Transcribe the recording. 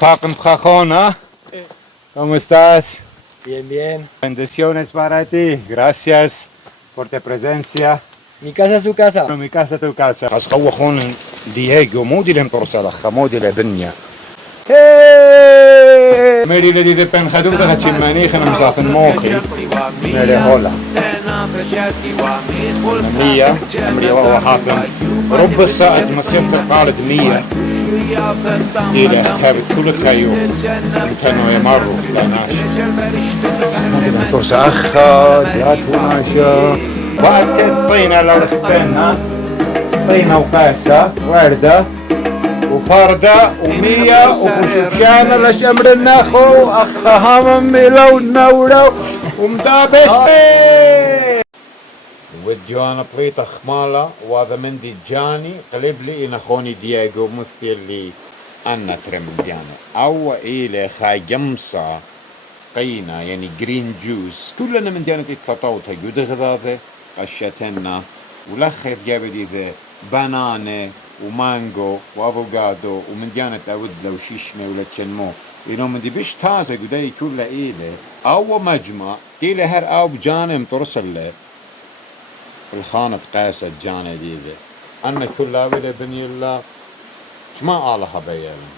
طاقم cajona. ¿Cómo estás? Bien, bien. Bendiciones para ti. Gracias por tu presencia. Mi casa es su casa. Mi casa tu casa. أصغو خون دييغو مو دي لمبروسالخ مو دي لبنيا. ميري لدي دي بن خدوم ده تشماني خنا مسافن موخي. ميري هولا. مية أمري وهو حاكم رب الساعة مسيرة القارد 100 إلى تابت كل كايو كانوا يمروا لا ناشي كورس أخا جاتو ماشا وقتت طينة لو رختنا طينة وقاسة وردة وفردة ومية وخشوشانة لش أمر النخو أخا همم لو نورو ومدابش وديو انا بغيت خمالة وهذا مندي جاني قلب لي إن خوني دياغو مثل لي أنا ترم ديانا أو إلى خا جمسة قينا يعني جرين جوس كلنا من ديانا تطاوتها جود غذاذة الشتنا ولخير جابدي ذا بانانة ومانجو وافوكادو ومن ديانا تاود لو شيشمة ولا تشنمو إنه من دي بيش تازة قداي كلها إلى أو مجمع إلى هر أو بجانم ترسل له الخانة قاسة جانا دي ذا أنا كلها بدا بني الله ما آلها بيالا